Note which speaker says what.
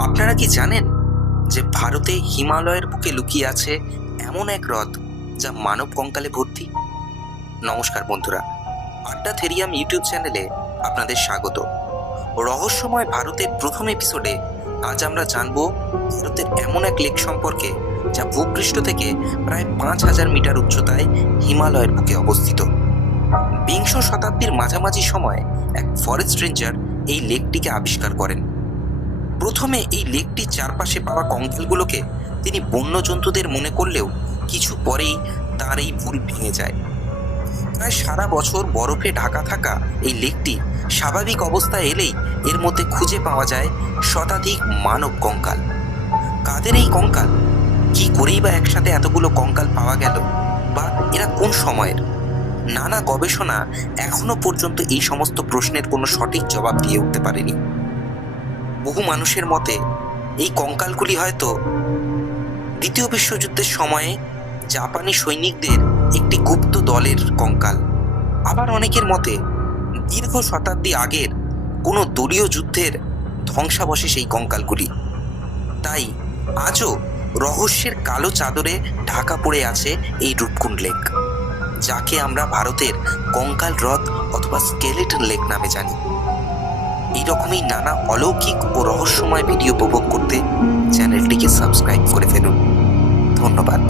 Speaker 1: আপনারা কি জানেন যে ভারতে হিমালয়ের বুকে লুকিয়ে আছে এমন এক হ্রদ যা মানব কঙ্কালে ভর্তি? নমস্কার বন্ধুরা, আড্ডা থেরিয়াম ইউটিউব চ্যানেলে আপনাদের স্বাগত। রহস্যময় ভারতের প্রথম এপিসোডে আজ আমরা জানব ভারতের এমন এক লেক সম্পর্কে যা ভূপৃষ্ঠ থেকে প্রায় পাঁচ হাজার মিটার উচ্চতায় হিমালয়ের বুকে অবস্থিত। বিংশ শতাব্দীর মাঝামাঝি সময় এক ফরেস্ট রেঞ্জার এই লেকটিকে আবিষ্কার করেন। প্রথমে এই লেকটির চারপাশে পাওয়া কঙ্কালগুলোকে তিনি বন্য জন্তুদের মনে করলেও কিছু পরেই তার এই ভুল ভেঙে যায়। প্রায় সারা বছর বরফে ঢাকা থাকা এই লেকটি স্বাভাবিক অবস্থায় এলেই এর মধ্যে খুঁজে পাওয়া যায় শতাধিক মানব কঙ্কাল। কাদের এই কঙ্কাল? কি করেই বা একসাথে এতগুলো কঙ্কাল পাওয়া গেল? বা এরা কোন সময়ের? নানা গবেষণা এখনও পর্যন্ত এই সমস্ত প্রশ্নের কোনো সঠিক জবাব দিয়ে উঠতে পারেনি। বহু মানুষের মতে, এই কঙ্কালগুলি হয়তো দ্বিতীয় বিশ্বযুদ্ধের সময়ে জাপানি সৈনিকদের একটি গুপ্ত দলের কঙ্কাল। আবার অনেকের মতে, দীর্ঘ শতাব্দী আগের কোনো দলীয় যুদ্ধের ধ্বংসাবশেষ সেই কঙ্কালগুলি তাই আজও রহস্যের কালো চাদরে ঢাকা পড়ে আছে এই রূপকুণ্ড লেক, যাকে আমরা ভারতের কঙ্কাল হ্রদ অথবা স্কেলেটন লেক নামে জানি। এই রকমই নানা অলৌকিক ও রহস্যময় ভিডিও উপভোগ করতে চ্যানেলটিকে সাবস্ক্রাইব করে ফেলুন। ধন্যবাদ।